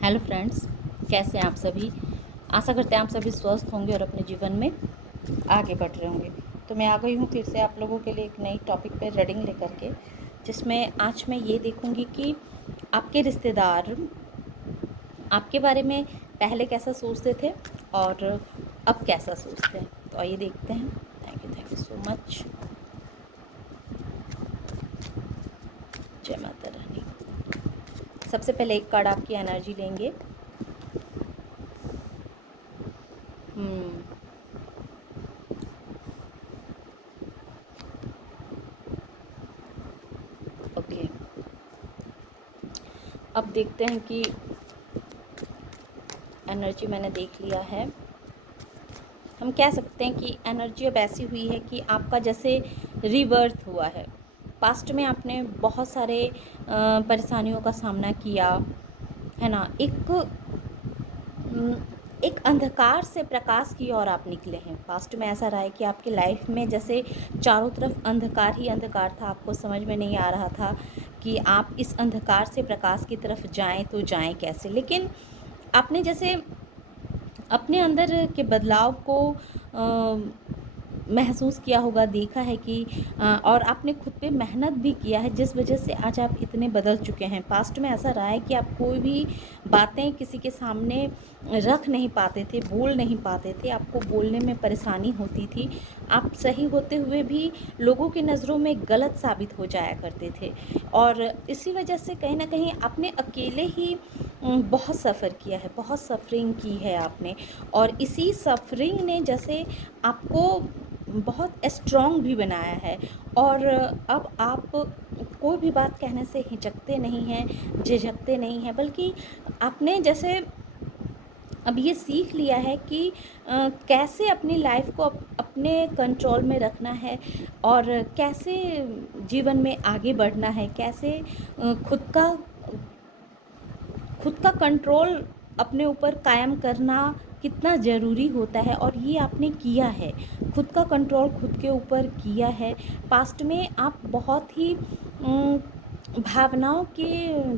Hello friends, कैसे हैं आप सभी। आशा करते हैं आप सभी स्वस्थ होंगे और अपने जीवन में आगे बढ़ रहे होंगे। तो मैं आ गई हूँ फिर से आप लोगों के लिए एक नई टॉपिक पे रीडिंग लेकर के, जिसमें आज मैं ये देखूँगी कि आपके रिश्तेदार आपके बारे में पहले कैसा सोचते थे और अब कैसा सोचते हैं। तो आइए देखते हैं। Thank you so much. जय माता रानी। सबसे पहले एक कार्ड आपकी एनर्जी लेंगे। हम्म ओके, अब देखते हैं कि एनर्जी मैंने देख लिया है। हम कह सकते हैं कि एनर्जी अब ऐसी हुई है कि आपका जैसे रीबर्थ हुआ है। पास्ट में आपने बहुत सारे परेशानियों का सामना किया है ना। एक अंधकार से प्रकाश की ओर आप निकले हैं। पास्ट में ऐसा रहा है कि आपकी लाइफ में जैसे चारों तरफ अंधकार ही अंधकार था। आपको समझ में नहीं आ रहा था कि आप इस अंधकार से प्रकाश की तरफ जाएं तो जाएं कैसे। लेकिन आपने जैसे अपने अंदर के बदलाव को महसूस किया होगा, देखा है कि और आपने खुद पे मेहनत भी किया है, जिस वजह से आज आप इतने बदल चुके हैं। पास्ट में ऐसा रहा है कि आप कोई भी बातें किसी के सामने रख नहीं पाते थे, बोल नहीं पाते थे, आपको बोलने में परेशानी होती थी। आप सही होते हुए भी लोगों की नज़रों में गलत साबित हो जाया करते थे, और इसी वजह से कहीं ना कहीं आपने अकेले ही बहुत सफ़र किया है, बहुत सफरिंग की है आपने। और इसी सफरिंग ने जैसे आपको बहुत स्ट्रॉन्ग भी बनाया है। और अब आप कोई भी बात कहने से हिचकते नहीं हैं, झिझकते नहीं हैं, बल्कि आपने जैसे अब ये सीख लिया है कि कैसे अपनी लाइफ को अपने कंट्रोल में रखना है, और कैसे जीवन में आगे बढ़ना है, कैसे खुद का कंट्रोल अपने ऊपर कायम करना कितना ज़रूरी होता है। और ये आपने किया है, खुद का कंट्रोल खुद के ऊपर किया है। पास्ट में आप बहुत ही भावनाओं के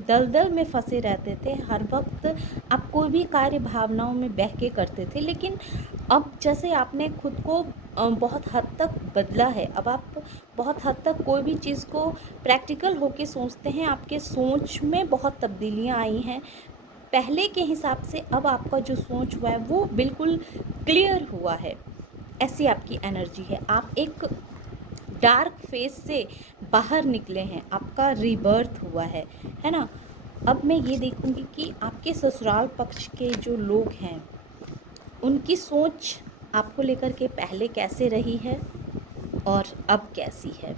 दलदल में फंसे रहते थे। हर वक्त आप कोई भी कार्य भावनाओं में बह के करते थे, लेकिन अब जैसे आपने खुद को बहुत हद तक बदला है। अब आप बहुत हद तक कोई भी चीज़ को प्रैक्टिकल होके सोचते हैं। आपके सोच में बहुत तब्दीलियाँ आई हैं। पहले के हिसाब से अब आपका जो सोच हुआ है वो बिल्कुल क्लियर हुआ है। ऐसी आपकी एनर्जी है। आप एक डार्क फेज से बाहर निकले हैं, आपका रीबर्थ हुआ है ना। अब मैं ये देखूंगी कि आपके ससुराल पक्ष के जो लोग हैं, उनकी सोच आपको लेकर के पहले कैसे रही है और अब कैसी है।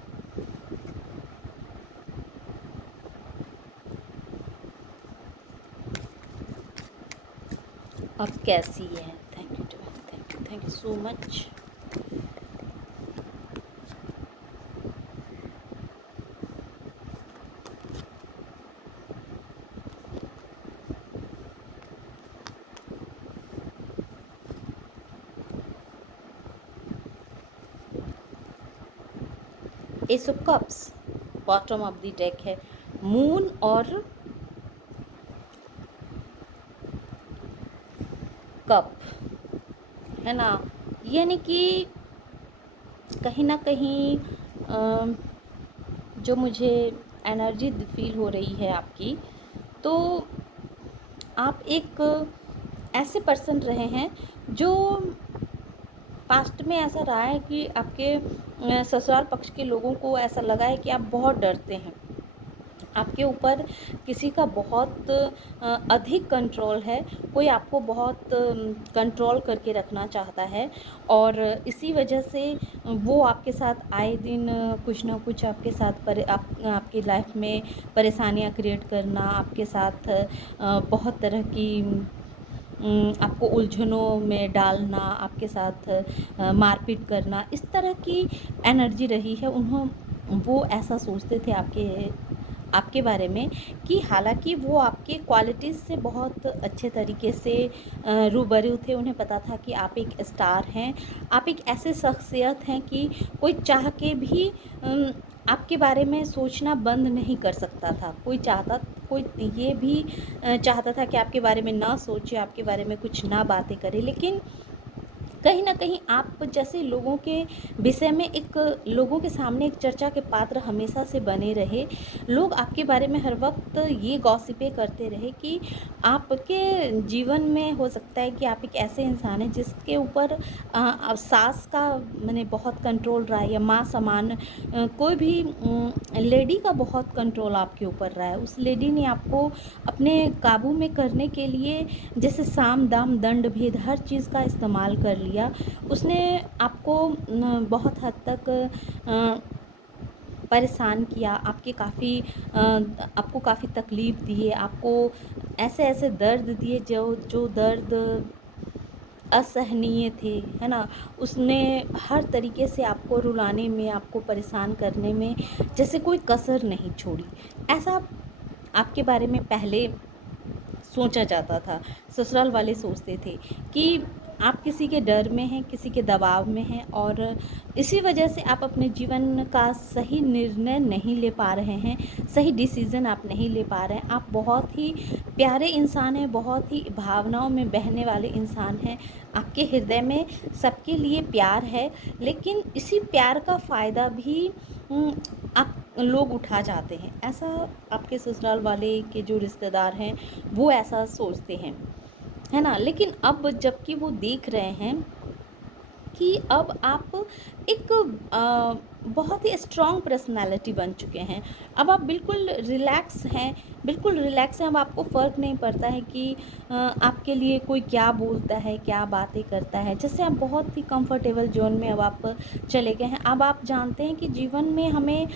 अब कैसी है। Thank you so much. S of cups bottom of the deck है। मून और कप है ना। यानी कि कहीं ना कहीं जो मुझे एनर्जी फील हो रही है आपकी, तो आप एक ऐसे पर्सन रहे हैं जो पास्ट में ऐसा रहा है कि आपके ससुराल पक्ष के लोगों को ऐसा लगा है कि आप बहुत डरते हैं। आपके ऊपर किसी का बहुत अधिक कंट्रोल है। कोई आपको बहुत कंट्रोल करके रखना चाहता है, और इसी वजह से वो आपके साथ आए दिन कुछ ना कुछ आपके साथ आपकी लाइफ में परेशानियां क्रिएट करना, आपके साथ बहुत तरह की आपको उलझनों में डालना, आपके साथ मारपीट करना, इस तरह की एनर्जी रही है। वो ऐसा सोचते थे आपके बारे में कि हालांकि वो आपके क्वालिटीज़ से बहुत अच्छे तरीके से रूबरू थे। उन्हें पता था कि आप एक स्टार हैं, आप एक ऐसे शख्सियत हैं कि कोई चाह के भी आपके बारे में सोचना बंद नहीं कर सकता था। कोई ये भी चाहता था कि आपके बारे में ना सोचे, आपके बारे में कुछ ना बातें करे, लेकिन कहीं न कहीं आप जैसे लोगों के विषय में एक लोगों के सामने एक चर्चा के पात्र हमेशा से बने रहे। लोग आपके बारे में हर वक़्त ये गॉसिपें करते रहे कि आपके जीवन में हो सकता है कि आप एक ऐसे इंसान हैं जिसके ऊपर सास का माने बहुत कंट्रोल रहा है, या माँ समान कोई भी लेडी का बहुत कंट्रोल आपके ऊपर रहा है। उस लेडी ने आपको अपने काबू में करने के लिए जैसे साम दाम दंड भेद हर चीज़ का इस्तेमाल कर लिया। उसने आपको बहुत हद तक परेशान किया, आपको काफ़ी तकलीफ़ दिए, आपको ऐसे-ऐसे दर्द दिए जो दर्द असहनीय थे, है ना? उसने हर तरीके से आपको रुलाने में, आपको परेशान करने में जैसे कोई कसर नहीं छोड़ी। ऐसा आपके बारे में पहले सोचा जाता था, ससुराल वाले सोचते थे कि आप किसी के डर में हैं, किसी के दबाव में हैं, और इसी वजह से आप अपने जीवन का सही निर्णय नहीं ले पा रहे हैं, सही डिसीज़न आप नहीं ले पा रहे हैं। आप बहुत ही प्यारे इंसान हैं, बहुत ही भावनाओं में बहने वाले इंसान हैं। आपके हृदय में सबके लिए प्यार है, लेकिन इसी प्यार का फ़ायदा भी आप लोग उठा जाते हैं। ऐसा आपके ससुराल वाले के जो रिश्तेदार हैं वो ऐसा सोचते हैं, है ना? लेकिन अब जबकि वो देख रहे हैं कि अब आप एक बहुत ही स्ट्रॉन्ग पर्सनैलिटी बन चुके हैं। अब आप बिल्कुल रिलैक्स हैं, बिल्कुल रिलैक्स हैं। अब आपको फ़र्क नहीं पड़ता है कि आपके लिए कोई क्या बोलता है, क्या बातें करता है। जैसे आप बहुत ही कंफर्टेबल ज़ोन में अब आप चले गए हैं। अब आप जानते हैं कि जीवन में हमें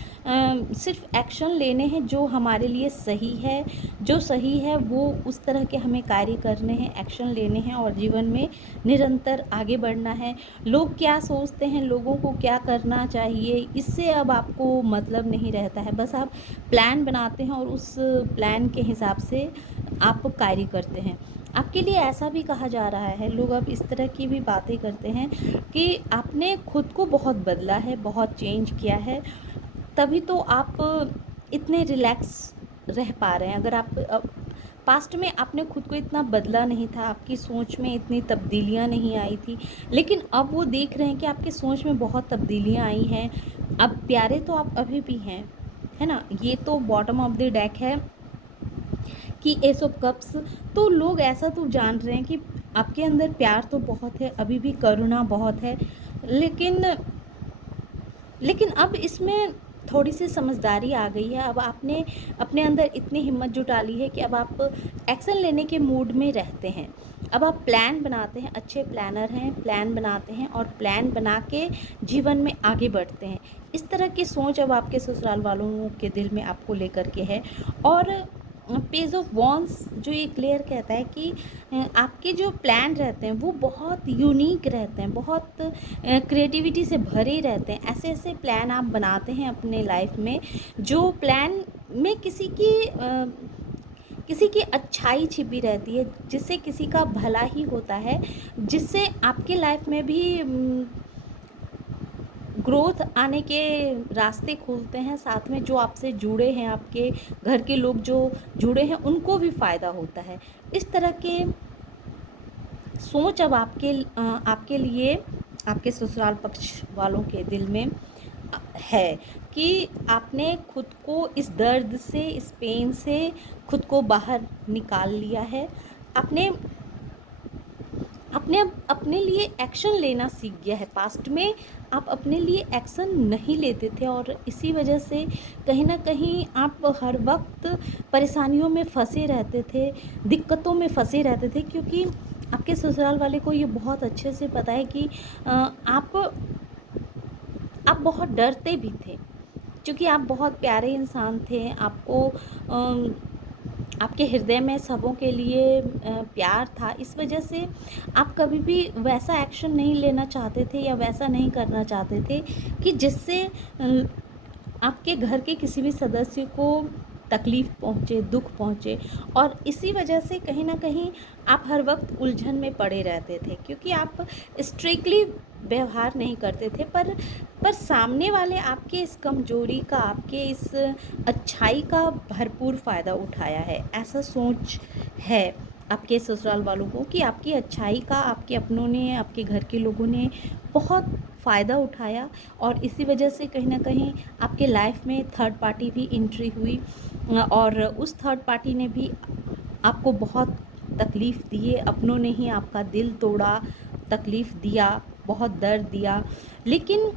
सिर्फ़ एक्शन लेने हैं जो हमारे लिए सही है। जो सही है वो उस तरह के हमें कार्य करने हैं, एक्शन लेने हैं और जीवन में निरंतर आगे बढ़ना है। लोग क्या सोचते हैं, लोगों को क्या करना चाहिए, इससे अब आपको मतलब नहीं रहता है। बस आप प्लान बनाते हैं और उस प्लान के हिसाब से आप कार्य करते हैं। आपके लिए ऐसा भी कहा जा रहा है, लोग अब इस तरह की भी बातें करते हैं कि आपने खुद को बहुत बदला है, बहुत चेंज किया है, तभी तो आप इतने रिलैक्स रह पा रहे हैं। अगर आप पास्ट में आपने खुद को इतना बदला नहीं था, आपकी सोच में इतनी तब्दीलियाँ नहीं आई थी, लेकिन अब वो देख रहे हैं कि आपकी सोच में बहुत तब्दीलियाँ आई हैं। अब प्यारे तो आप अभी भी हैं, है ना? ये तो बॉटम ऑफ द डेक है कि एस ऑफ कप्स। तो लोग ऐसा तो जान रहे हैं कि आपके अंदर प्यार तो बहुत है, अभी भी करुणा बहुत है, लेकिन लेकिन अब इसमें थोड़ी-सी समझदारी आ गई है। अब आपने अपने अंदर इतनी हिम्मत जुटा ली है कि अब आप एक्शन लेने के मूड में रहते हैं। अब आप प्लान बनाते हैं, अच्छे प्लानर हैं, प्लान बनाते हैं और प्लान बना के जीवन में आगे बढ़ते हैं। इस तरह की सोच अब आपके ससुराल वालों के दिल में आपको लेकर के है। और पेज ऑफ वॉन्स जो ये क्लियर कहता है कि आपके जो प्लान रहते हैं वो बहुत यूनिक रहते हैं, बहुत क्रिएटिविटी से भरे रहते हैं। ऐसे-ऐसे प्लान आप बनाते हैं अपने लाइफ में, जो प्लान में किसी की अच्छाई छिपी रहती है, जिससे किसी का भला ही होता है, जिससे आपके लाइफ में भी ग्रोथ आने के रास्ते खुलते हैं। साथ में जो आपसे जुड़े हैं, आपके घर के लोग जो जुड़े हैं, उनको भी फ़ायदा होता है। इस तरह के सोच अब आपके लिए आपके ससुराल पक्ष वालों के दिल में है कि आपने खुद को इस दर्द से, इस पेन से खुद को बाहर निकाल लिया है। आपने आपने अब अपने लिए एक्शन लेना सीख गया है। पास्ट में आप अपने लिए एक्शन नहीं लेते थे और इसी वजह से कहीं न कहीं आप हर वक्त परेशानियों में फंसे रहते थे, दिक्कतों में फंसे रहते थे, क्योंकि आपके ससुराल वाले को ये बहुत अच्छे से पता है कि आप बहुत डरते भी थे, क्योंकि आप बहुत प्यारे इंसान थे। आपके हृदय में सबों के लिए प्यार था। इस वजह से आप कभी भी वैसा एक्शन नहीं लेना चाहते थे या वैसा नहीं करना चाहते थे कि जिससे आपके घर के किसी भी सदस्य को तकलीफ़ पहुँचे, दुःख पहुँचे, और इसी वजह से कहीं न कहीं आप हर वक़्त उलझन में पड़े रहते थे, क्योंकि आप स्ट्रिक्टली व्यवहार नहीं करते थे, पर सामने वाले आपके इस कमज़ोरी का, आपके इस अच्छाई का भरपूर फ़ायदा उठाया है। ऐसा सोच है आपके ससुराल वालों को कि आपकी अच्छाई का आपके अपनों ने, आपके घर के लोगों ने बहुत फ़ायदा उठाया, और इसी वजह से कहीं न कहीं आपके लाइफ़ में थर्ड पार्टी भी एंट्री हुई, और उस थर्ड पार्टी ने भी आपको बहुत तकलीफ़ दिए, अपनों ने ही आपका दिल तोड़ा, तकलीफ़ दिया, बहुत दर्द दिया। लेकिन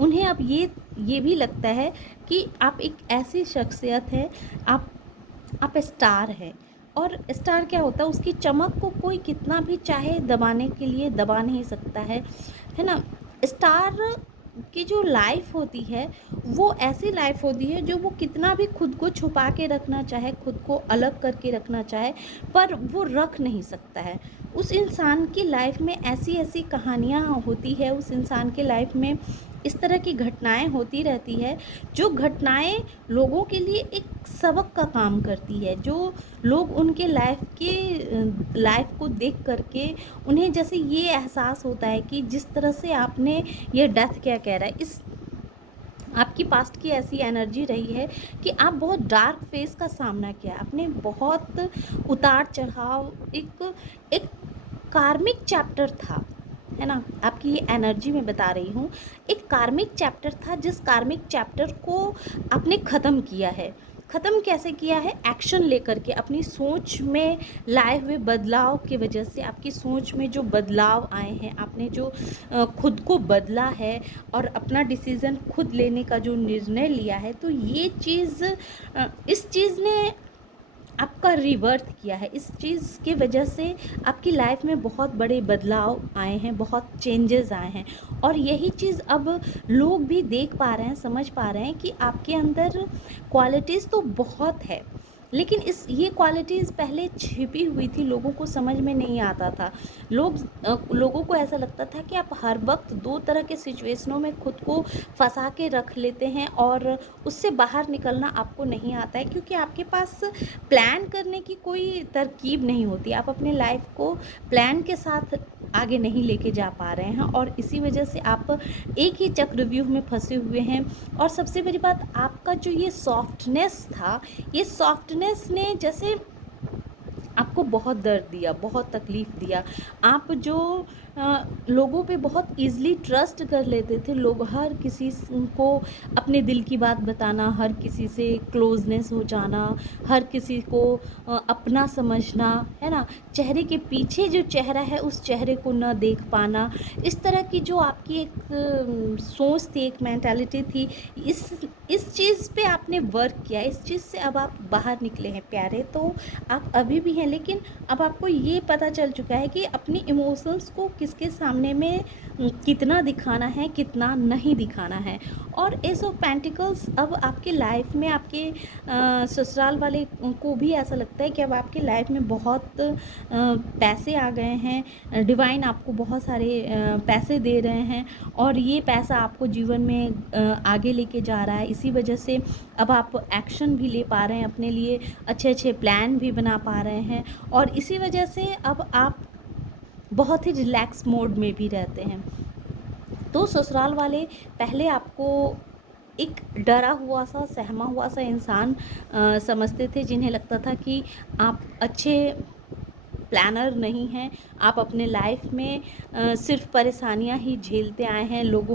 उन्हें अब ये भी लगता है कि आप एक ऐसी शख्सियत हैं, आप स्टार हैं, और स्टार क्या होता है, उसकी चमक को कोई कितना भी चाहे दबाने के लिए दबा नहीं सकता है ना? स्टार की जो लाइफ होती है, वो ऐसी लाइफ होती है जो वो कितना भी खुद को छुपा के रखना चाहे, खुद को अलग करके रखना चाहे, पर वो रख नहीं सकता है। उस इंसान की लाइफ में ऐसी ऐसी कहानियाँ होती है, उस इंसान के लाइफ में इस तरह की घटनाएं होती रहती है, जो घटनाएं लोगों के लिए एक सबक का काम करती है, जो लोग उनके लाइफ को देख करके उन्हें जैसे ये एहसास होता है कि जिस तरह से आपने, ये डेथ क्या कह रहा है, इस आपकी पास्ट की ऐसी एनर्जी रही है कि आप बहुत डार्क फेस का सामना किया, आपने बहुत उतार चढ़ाव, एक कार्मिक चैप्टर था, है ना? आपकी ये एनर्जी मैं बता रही हूँ, एक कार्मिक चैप्टर था, जिस कार्मिक चैप्टर को आपने ख़त्म किया है। ख़त्म कैसे किया है? एक्शन लेकर के, अपनी सोच में लाए हुए बदलाव की वजह से, आपकी सोच में जो बदलाव आए हैं, आपने जो खुद को बदला है और अपना डिसीज़न खुद लेने का जो निर्णय लिया है, तो ये चीज़ इस चीज़ ने आपका रिवर्थ किया है। इस चीज़ की वजह से आपकी लाइफ में बहुत बड़े बदलाव आए हैं, बहुत चेंजेस आए हैं, और यही चीज़ अब लोग भी देख पा रहे हैं, समझ पा रहे हैं कि आपके अंदर क्वालिटीज़ तो बहुत है, लेकिन ये क्वालिटीज़ पहले छिपी हुई थी, लोगों को समझ में नहीं आता था। लोगों को ऐसा लगता था कि आप हर वक्त दो तरह के सिचुएशनों में खुद को फंसा के रख लेते हैं, और उससे बाहर निकलना आपको नहीं आता है, क्योंकि आपके पास प्लान करने की कोई तरकीब नहीं होती। आप अपने लाइफ को प्लान के साथ आगे नहीं लेके जा पा रहे हैं, और इसी वजह से आप एक ही चक्रव्यूह में फंसे हुए हैं। और सबसे बड़ी बात, आपका जो ये सॉफ्टनेस था, ये सॉफ्टनेस ने जैसे आपको बहुत दर्द दिया, बहुत तकलीफ़ दिया। आप जो लोगों पे बहुत ईज़िली ट्रस्ट कर लेते थे, लोग हर किसी को अपने दिल की बात बताना, हर किसी से क्लोज़नेस हो जाना, हर किसी को अपना समझना, है ना? चेहरे के पीछे जो चेहरा है, उस चेहरे को ना देख पाना, इस तरह की जो आपकी एक सोच थी, एक मेंटालिटी थी, इस चीज़ पे आपने वर्क किया, इस चीज़ से अब आप बाहर निकले हैं प्यारे। तो आप अभी भी हैं, लेकिन अब आपको ये पता चल चुका है कि अपनी इमोशंस को किसके सामने में कितना दिखाना है, कितना नहीं दिखाना है। और एस ऑफ पेंटिकल्स अब आपके लाइफ में, आपके ससुराल वाले को भी ऐसा लगता है कि अब आपके लाइफ में बहुत पैसे आ गए हैं, डिवाइन आपको बहुत सारे पैसे दे रहे हैं, और ये पैसा आपको जीवन में आगे लेके जा रहा है। इसी वजह से अब आप एक्शन भी ले पा रहे हैं, अपने लिए अच्छे अच्छे प्लान भी बना पा रहे हैं, और इसी वजह से अब आप बहुत ही रिलैक्स मोड में भी रहते हैं। तो ससुराल वाले पहले आपको एक डरा हुआ सा, सहमा हुआ सा इंसान समझते थे, जिन्हें लगता था कि आप अच्छे प्लानर नहीं हैं, आप अपने लाइफ में सिर्फ परेशानियां ही झेलते आए हैं, लोग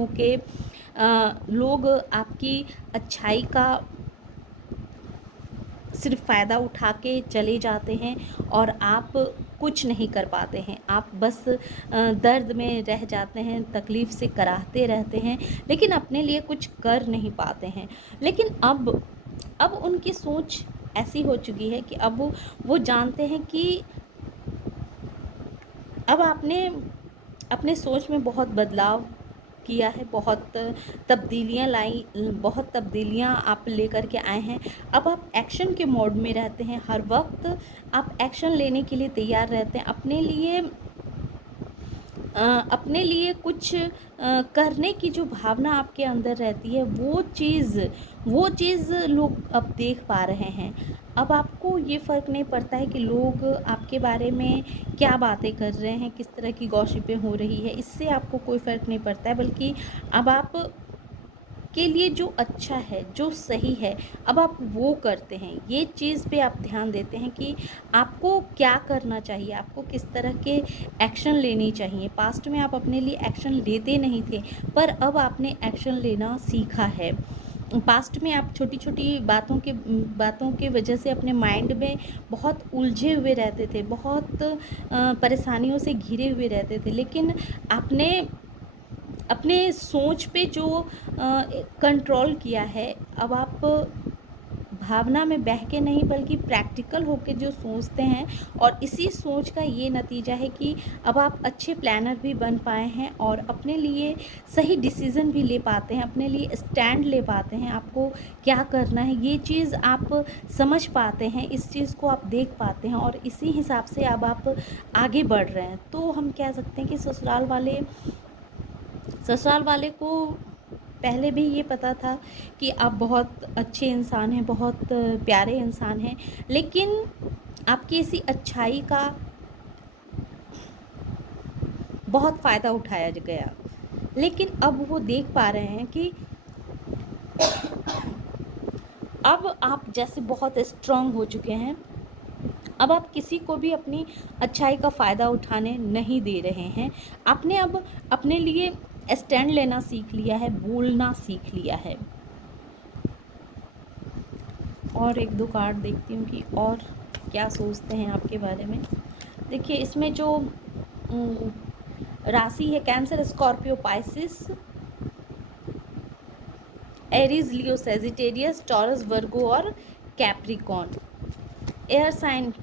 आपकी अच्छाई का सिर्फ फ़ायदा उठा के चले जाते हैं, और आप कुछ नहीं कर पाते हैं, आप बस दर्द में रह जाते हैं, तकलीफ़ से कराहते रहते हैं, लेकिन अपने लिए कुछ कर नहीं पाते हैं। लेकिन अब उनकी सोच ऐसी हो चुकी है कि अब वो जानते हैं कि अब आपने अपने सोच में बहुत बदलाव किया है, बहुत तब्दीलियाँ आप लेकर के आए हैं। अब आप एक्शन के मोड में रहते हैं, हर वक्त आप एक्शन लेने के लिए तैयार रहते हैं, अपने लिए अ, अपने लिए कुछ करने की जो भावना आपके अंदर रहती है, वो चीज़ लोग अब देख पा रहे हैं। अब आपको ये फ़र्क नहीं पड़ता है कि लोग आपके बारे में क्या बातें कर रहे हैं, किस तरह की गॉसिपें हो रही है, इससे आपको कोई फ़र्क नहीं पड़ता है, बल्कि अब आप के लिए जो अच्छा है, जो सही है, अब आप वो करते हैं। ये चीज़ पे आप ध्यान देते हैं कि आपको क्या करना चाहिए, आपको किस तरह के एक्शन लेनी चाहिए। पास्ट में आप अपने लिए एक्शन लेते नहीं थे, पर अब आपने एक्शन लेना सीखा है। पास्ट में आप छोटी-छोटी बातों के वजह से अपने माइंड में बहुत उलझे हुए रहते थे, बहुत परेशानियों से घिरे हुए रहते थे। लेकिन आपने अपने सोच पे जो कंट्रोल किया है, अब आप भावना में बह के नहीं बल्कि प्रैक्टिकल होके जो सोचते हैं, और इसी सोच का ये नतीजा है कि अब आप अच्छे प्लानर भी बन पाए हैं और अपने लिए सही डिसीज़न भी ले पाते हैं, अपने लिए स्टैंड ले पाते हैं। आपको क्या करना है ये चीज़ आप समझ पाते हैं, इस चीज़ को आप देख पाते हैं, और इसी हिसाब से अब आप आगे बढ़ रहे हैं। तो हम कह सकते हैं कि ससुराल वाले को पहले भी ये पता था कि आप बहुत अच्छे इंसान हैं, बहुत प्यारे इंसान हैं, लेकिन आपकी इसी अच्छाई का बहुत फ़ायदा उठाया गया। लेकिन अब वो देख पा रहे हैं कि अब आप जैसे बहुत स्ट्रॉन्ग हो चुके हैं, अब आप किसी को भी अपनी अच्छाई का फ़ायदा उठाने नहीं दे रहे हैं। आपने अब अपने लिए स्टैंड लेना सीख लिया है, बोलना सीख लिया है। और एक दो कार्ड देखती हूँ कि और क्या सोचते हैं आपके बारे में। देखिए, इसमें जो राशि है, Cancer, Scorpio, Pisces, Aries, Leo, Sagittarius, Taurus, Virgo और Capricorn. Air sign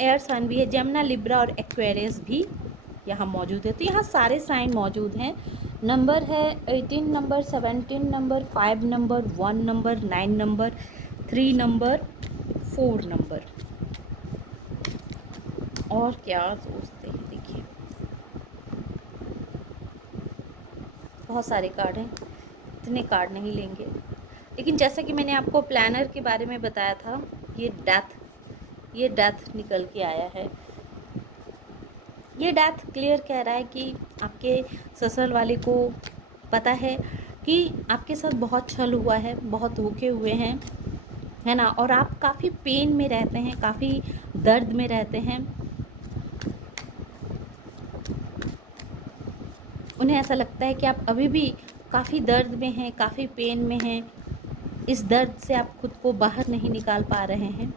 air sign भी है, जमुना, लिब्रा और एक्वेरियस भी यहाँ मौजूद है। तो यहाँ सारे साइन मौजूद हैं। नंबर है 18 number, 17 number, 5 number, 1 number, 9 number, 3 number, 4 number. और क्या सोचते हैं, देखिए बहुत सारे कार्ड हैं, इतने कार्ड नहीं लेंगे। लेकिन जैसा कि मैंने आपको प्लानर के बारे में बताया था, ये डेथ निकल के आया है। ये डेथ क्लियर कह रहा है कि आपके ससुराल वाले को पता है कि आपके साथ बहुत छल हुआ है, बहुत धोखे हुए हैं, है ना, और आप काफ़ी पेन में रहते हैं, काफ़ी दर्द में रहते हैं। उन्हें ऐसा लगता है कि आप अभी भी काफ़ी दर्द में हैं, काफ़ी पेन में हैं, इस दर्द से आप खुद को बाहर नहीं निकाल पा रहे हैं।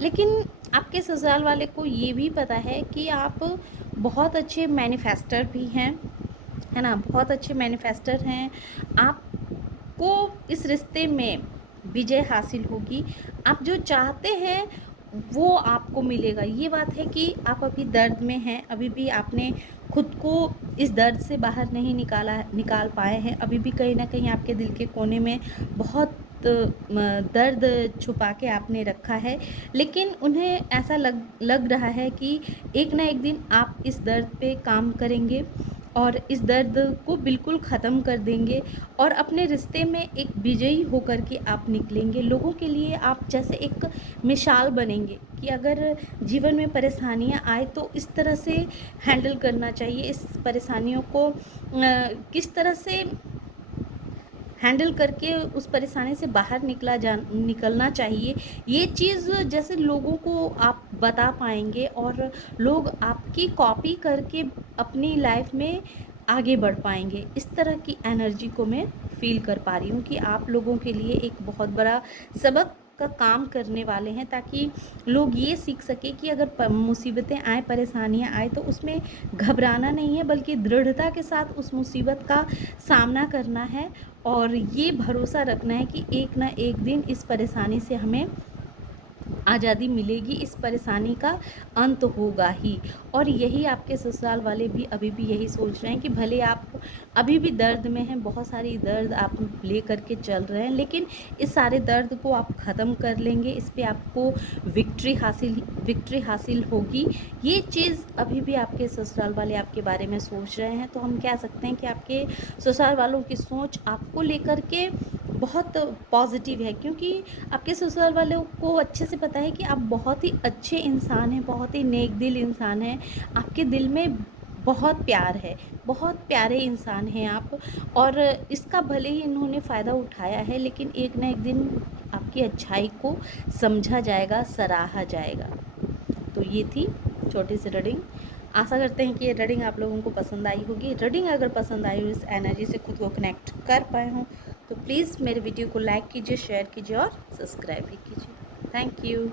लेकिन आपके ससुराल वाले को ये भी पता है कि आप बहुत अच्छे मैनिफेस्टर भी हैं, है ना, बहुत अच्छे मैनिफेस्टर हैं। आपको इस रिश्ते में विजय हासिल होगी, आप जो चाहते हैं वो आपको मिलेगा। ये बात है कि आप अभी दर्द में हैं, अभी भी आपने खुद को इस दर्द से बाहर नहीं निकाल पाए हैं, अभी भी कहीं ना कहीं आपके दिल के कोने में बहुत दर्द छुपा के आपने रखा है। लेकिन उन्हें ऐसा लग रहा है कि एक ना एक दिन आप इस दर्द पे काम करेंगे और इस दर्द को बिल्कुल ख़त्म कर देंगे, और अपने रिश्ते में एक विजयी होकर के आप निकलेंगे। लोगों के लिए आप जैसे एक मिसाल बनेंगे कि अगर जीवन में परेशानियां आए तो इस तरह से हैंडल करना चाहिए, इस परेशानियों को किस तरह से हैंडल करके उस परेशानी से बाहर निकलना चाहिए। ये चीज़ जैसे लोगों को आप बता पाएंगे, और लोग आपकी कॉपी करके अपनी लाइफ में आगे बढ़ पाएंगे। इस तरह की एनर्जी को मैं फील कर पा रही हूँ कि आप लोगों के लिए एक बहुत बड़ा सबक का काम करने वाले हैं, ताकि लोग ये सीख सके कि अगर मुसीबतें आए, परेशानियां आए, तो उसमें घबराना नहीं है, बल्कि दृढ़ता के साथ उस मुसीबत का सामना करना है, और ये भरोसा रखना है कि एक ना एक दिन इस परेशानी से हमें आज़ादी मिलेगी, इस परेशानी का अंत होगा ही। और यही आपके ससुराल वाले भी अभी भी यही सोच रहे हैं कि भले आप अभी भी दर्द में हैं, बहुत सारी दर्द आप ले कर के चल रहे हैं, लेकिन इस सारे दर्द को आप ख़त्म कर लेंगे, इस पे आपको विक्ट्री हासिल होगी। ये चीज़ अभी भी आपके ससुराल वाले आपके बारे में सोच रहे हैं। तो हम कह सकते हैं कि आपके ससुराल वालों की सोच आपको लेकर के बहुत पॉजिटिव है, क्योंकि आपके ससुराल वालों को अच्छे से पता है कि आप बहुत ही अच्छे इंसान हैं, बहुत ही नेक दिल इंसान हैं। आपके दिल में बहुत प्यार है, बहुत प्यारे इंसान हैं आप। और इसका भले ही इन्होंने फ़ायदा उठाया है, लेकिन एक ना एक दिन आपकी अच्छाई को समझा जाएगा, सराहा जाएगा। तो ये थी छोटी सी रीडिंग। आशा करते हैं कि ये रीडिंग आप लोगों को पसंद आई होगी। रीडिंग अगर पसंद आई हो, इस एनर्जी से खुद को कनेक्ट कर पाए हों, तो प्लीज़ मेरे वीडियो को लाइक कीजिए, शेयर कीजिए और सब्सक्राइब भी कीजिए। Thank you.